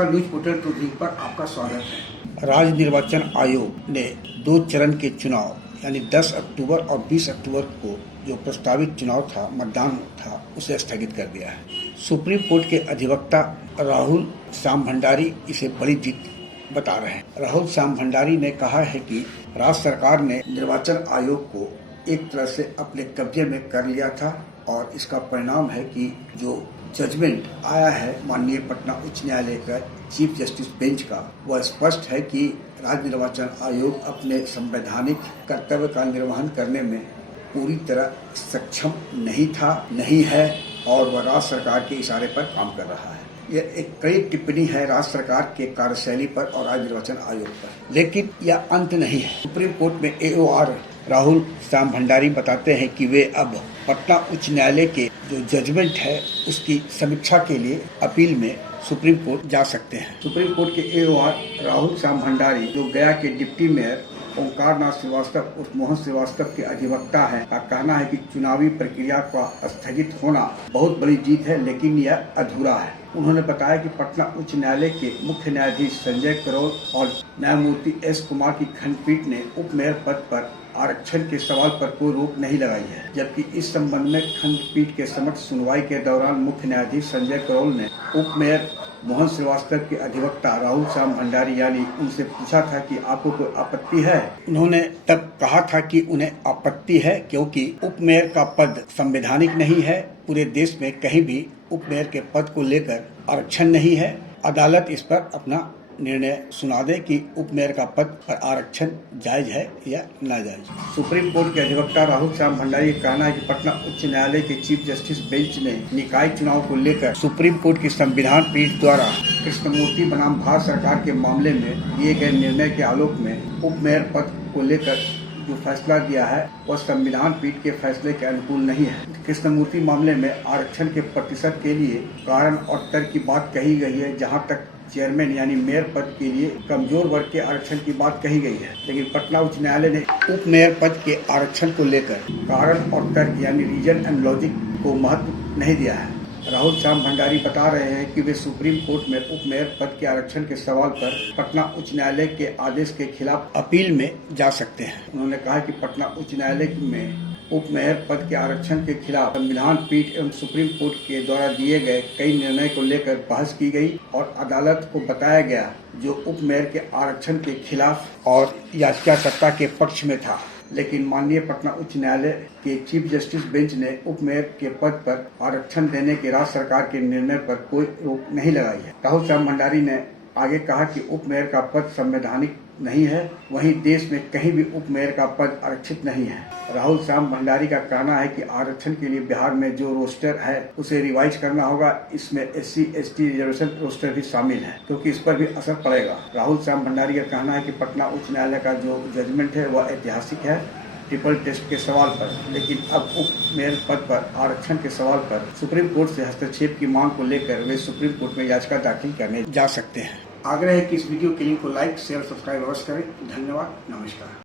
नमस्कार, news portal today पर आपका स्वागत है। राज्य निर्वाचन आयोग ने 2 चरण के चुनाव यानी 10 अक्टूबर और 20 अक्टूबर को जो प्रस्तावित चुनाव था, मतदान था, उसे स्थगित कर दिया है। सुप्रीम कोर्ट के अधिवक्ता राहुल श्याम भंडारी इसे बड़ी जीत बता रहे हैं। राहुल श्याम भंडारी ने कहा है कि राज्य सरकार ने निर्वाचन आयोग को एक तरह से अपने कब्जे में कर लिया था और इसका परिणाम है कि जो जजमेंट आया है माननीय पटना उच्च न्यायालय का चीफ जस्टिस बेंच का, वह स्पष्ट है कि राज्य निर्वाचन आयोग अपने संवैधानिक कर्तव्य का निर्वहन करने में पूरी तरह सक्षम नहीं है और वह राज्य सरकार के इशारे पर काम कर रहा है। यह एक कड़ी टिप्पणी है राज्य सरकार के कार्यशैली पर और राज्य निर्वाचन आयोग पर। लेकिन यह अंत नहीं है। सुप्रीम कोर्ट में AOR राहुल श्याम भंडारी बताते हैं कि वे अब पटना उच्च न्यायालय के जो जजमेंट है उसकी समीक्षा के लिए अपील में सुप्रीम कोर्ट जा सकते हैं। सुप्रीम कोर्ट के AOR राहुल श्याम भंडारी, जो गया के डिप्टी मेयर ओंकार नाथ श्रीवास्तव उर्फ मोहन श्रीवास्तव के अधिवक्ता हैं, का कहना है कि चुनावी प्रक्रिया का स्थगित होना बहुत बड़ी जीत है, लेकिन यह अधूरा है। उन्होंने बताया कि पटना उच्च न्यायालय के मुख्य न्यायाधीश संजय करोल और न्यायमूर्ति S कुमार की खंडपीठ ने उप मेयर पद पर आरक्षण के सवाल पर कोई रोक नहीं लगाई है, जबकि इस संबंध में खंडपीठ के समक्ष सुनवाई के दौरान मुख्य न्यायाधीश संजय करोल ने उप मेयर मोहन श्रीवास्तव के अधिवक्ता राहुल श्याम भंडारी यानी उनसे पूछा था कि आपको कोई आपत्ति है। उन्होंने तब कहा था कि उन्हें आपत्ति है क्योंकि उप मेयर का पद संवैधानिक नहीं है। पूरे देश में कहीं भी उप मेयर के पद को लेकर आरक्षण नहीं है। अदालत इस पर अपना निर्णय सुना दे कि उप मेयर का पद पर आरक्षण जायज है या नाजायज। सुप्रीम कोर्ट के अधिवक्ता राहुल श्याम भंडारी का कहना है कि पटना उच्च न्यायालय के चीफ जस्टिस बेंच ने निकाय चुनाव को लेकर सुप्रीम कोर्ट की संविधान पीठ द्वारा कृष्णमूर्ति बनाम भारत सरकार के मामले में दिए गए निर्णय के आलोक में उप मेयर पद को लेकर जो फैसला दिया है वह संविधान पीठ के फैसले के अनुकूल नहीं है। कृष्णमूर्ति मामले में आरक्षण के प्रतिशत के लिए कारण और तर्क की बात कही गई है, जहाँ तक चेयरमैन यानी मेयर पद के लिए कमजोर वर्ग के आरक्षण की बात कही गई है। लेकिन पटना उच्च न्यायालय ने उप मेयर पद के आरक्षण को लेकर कारण और तर्क यानी रीजन एंड लॉजिक को महत्व नहीं दिया है। राहुल श्याम भंडारी बता रहे हैं कि वे सुप्रीम कोर्ट में उप मेयर पद के आरक्षण के सवाल पर पटना उच्च न्यायालय के आदेश के खिलाफ अपील में जा सकते हैं। उन्होंने कहा कि पटना उच्च न्यायालय में उप मेयर पद के आरक्षण के खिलाफ संविधान पीठ एवं सुप्रीम कोर्ट के द्वारा दिए गए कई निर्णय को लेकर बहस की गई और अदालत को बताया गया जो उप मेयर के आरक्षण के खिलाफ और याचिकाकर्ता के पक्ष में था। लेकिन माननीय पटना उच्च न्यायालय के चीफ जस्टिस बेंच ने उप मेयर के पद पर आरक्षण देने के राज्य सरकार के निर्णय पर कोई रोक नहीं लगाई है। राहुल श्याम भंडारी ने आगे कहा कि उप मेयर का पद संवैधानिक नहीं है, वहीं देश में कहीं भी उप मेयर का पद आरक्षित नहीं है। राहुल श्याम भंडारी का कहना है कि आरक्षण के लिए बिहार में जो रोस्टर है उसे रिवाइज करना होगा। इसमें SC ST रिजर्वेशन रोस्टर भी शामिल है क्योंकि इस पर भी असर पड़ेगा। राहुल श्याम भंडारी का कहना है कि पटना उच्च न्यायालय का जो जजमेंट है वह ऐतिहासिक है ट्रिपल टेस्ट के सवाल पर, लेकिन अब उप मेयर पद पर आरक्षण के सवाल पर सुप्रीम कोर्ट से हस्तक्षेप की मांग को लेकर वे सुप्रीम कोर्ट में याचिका दाखिल करने जा सकते हैं। आग्रह है कि इस वीडियो के लिंक को लाइक, शेयर, सब्सक्राइब अवश्य करें। धन्यवाद, नमस्कार।